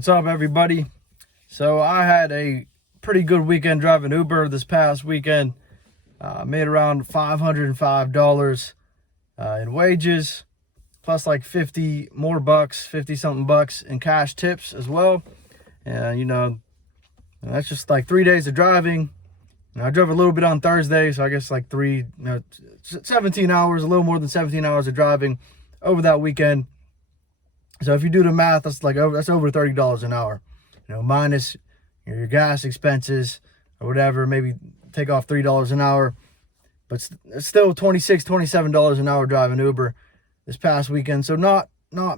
What's up, everybody? So I had a pretty good weekend driving Uber this past weekend. Made around $505 in wages, plus like 50 something bucks in cash tips as well. And that's just like 3 days of driving. And I drove a little bit on Thursday, so I guess like 17 hours, a little more than 17 hours of driving over that weekend. So if you do the math, that's over $30 an hour, minus your gas expenses or whatever. Maybe take off $3 an hour, but it's still $26, $27 an hour driving Uber this past weekend. So not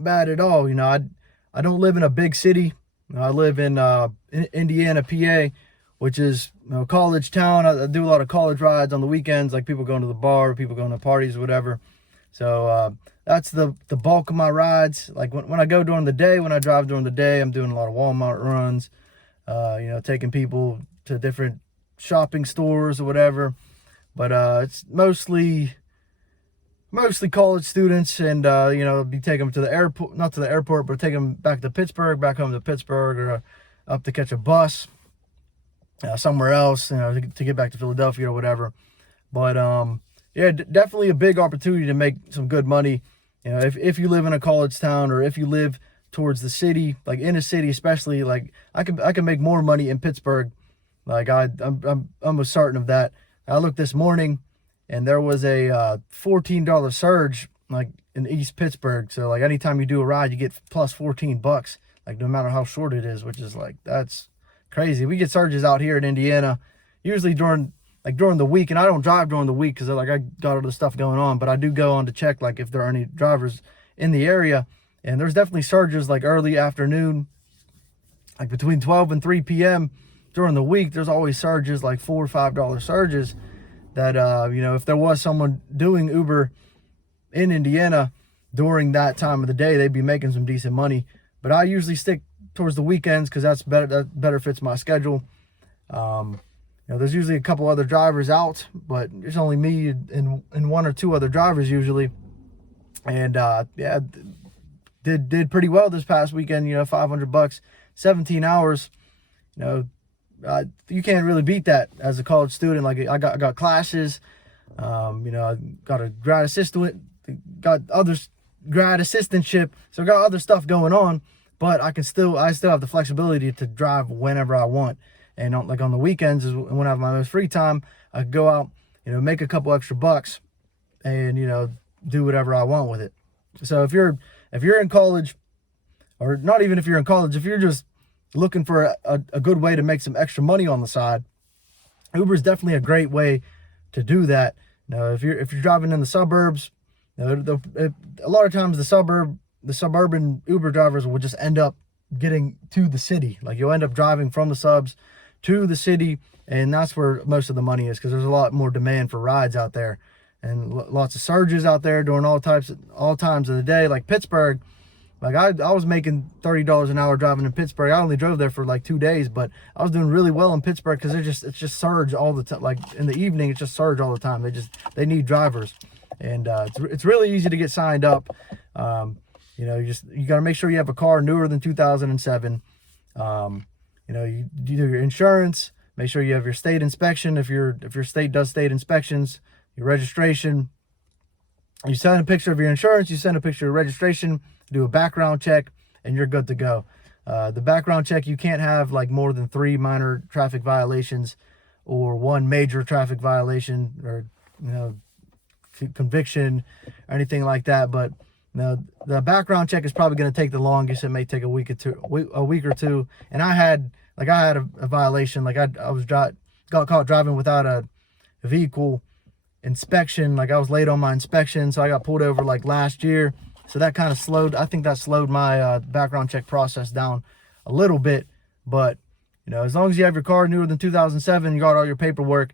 bad at all. I don't live in a big city. I live in Indiana, PA, which is college town. I do a lot of college rides on the weekends, like people going to the bar, people going to parties, whatever. So that's the bulk of my rides. Like when I go during the day, when I drive during the day, I'm doing a lot of Walmart runs, taking people to different shopping stores or whatever. But it's mostly college students, and be taking them to the airport, not to the airport, but take them back to Pittsburgh, back home to Pittsburgh, or up to catch a bus somewhere else, to get back to Philadelphia or whatever. But yeah, definitely a big opportunity to make some good money. If you live in a college town, or if you live towards the city, like in a city especially, like I can make more money in Pittsburgh. Like I'm almost certain of that. I looked this morning, and there was a $14 surge like in East Pittsburgh. So like anytime you do a ride, you get plus $14, like no matter how short it is, which is like, that's crazy. We get surges out here in Indiana, usually during the week, and I don't drive during the week because I got other stuff going on, but I do go on to check like if there are any drivers in the area. And there's definitely surges like early afternoon, like between 12 and 3 p.m. during the week. There's always surges, like $4 or $5 surges that if there was someone doing Uber in Indiana during that time of the day, they'd be making some decent money. But I usually stick towards the weekends because that better fits my schedule. There's usually a couple other drivers out, but it's only me and one or two other drivers usually. And yeah, did pretty well this past weekend. $500, 17 hours. You can't really beat that as a college student. Like I got classes. I got a grad assistant, got others grad assistantship, so I got other stuff going on. But I still have the flexibility to drive whenever I want. And on the weekends is when I have my most free time. I could go out, make a couple extra bucks, and do whatever I want with it. So if you're in college, or not even if you're in college, if you're just looking for a good way to make some extra money on the side, Uber is definitely a great way to do that. If you're driving in the suburbs, a lot of times the suburban Uber drivers will just end up getting to the city. Like you'll end up driving from the subs to the city, and that's where most of the money is, because there's a lot more demand for rides out there, and lots of surges out there during all times of the day. Like Pittsburgh, like I was making $30 an hour driving in Pittsburgh. I only drove there for like 2 days, but I was doing really well in Pittsburgh because it's just surge all the time. Like in the evening, it's just surge all the time. They need drivers, and it's really easy to get signed up. You got to make sure you have a car newer than 2007. You do your insurance. Make sure you have your state inspection if your state does state inspections. Your registration. You send a picture of your insurance. You send a picture of your registration. Do a background check, and you're good to go. The background check, you can't have like more than 3 minor traffic violations or 1 major traffic violation, or conviction or anything like that. But the background check is probably going to take the longest. It may take a week or two. And I had a violation. Like I got caught driving without a vehicle inspection. Like I was late on my inspection, so I got pulled over like last year. So that kind of slowed my background check process down a little bit. But as long as you have your car newer than 2007, you got all your paperwork,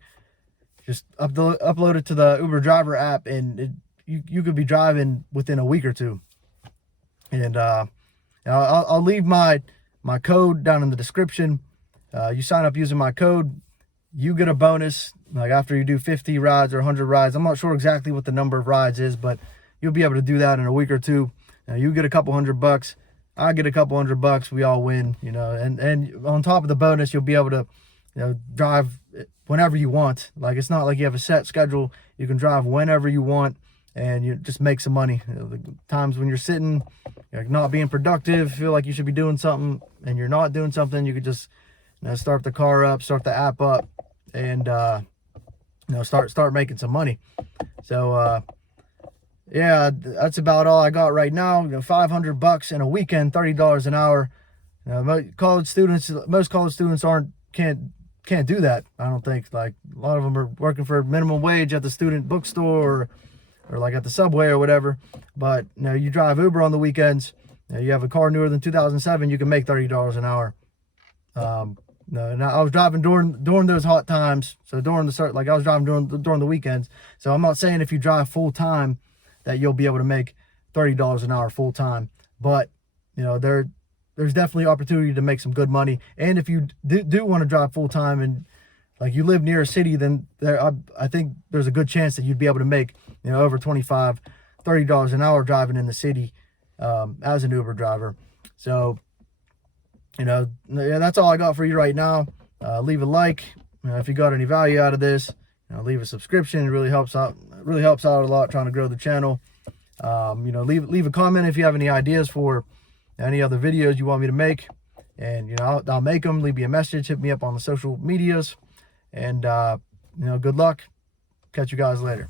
just upload it to the Uber driver app, and you could be driving within a week or two. And I'll leave my code down in the description. You sign up using my code, you get a bonus. Like after you do 50 rides or 100 rides, I'm not sure exactly what the number of rides is, but you'll be able to do that in a week or two. You get a couple $100. I get a couple $100, we all win, you know. And on top of the bonus, you'll be able to, you know, drive whenever you want. Like, it's not like you have a set schedule. You can drive whenever you want, and you just make some money. You know, the times when you're sitting, you're not being productive, feel like you should be doing something, and you're not doing something, you could just, you know, start the car up, start the app up, and you know, start making some money. So yeah, that's about all I got right now. You know, $500 in a weekend, $30 an hour. You know, most college students can't do that. I don't think. Like, a lot of them are working for minimum wage at the student bookstore, or like at the Subway or whatever. But you know, you drive Uber on the weekends. You know, you have a car newer than 2007, you can make $30 an hour. No, and I was driving during those hot times. So during the start, like, I was driving during the weekends. So I'm not saying if you drive full time that you'll be able to make $30 an hour full time, but you know, there's definitely opportunity to make some good money. And if you do want to drive full time, and like you live near a city, then I think there's a good chance that you'd be able to make, you know, over $25-30 an hour driving in the city as an Uber driver. So, you know, yeah, that's all I got for you right now. Leave a like, you know, if you got any value out of this. You know, leave a subscription. It really helps out. It really helps out a lot trying to grow the channel. You know, leave a comment if you have any ideas for any other videos you want me to make, and you know, I'll make them. Leave me a message. Hit me up on the social medias, and you know, good luck. Catch you guys later.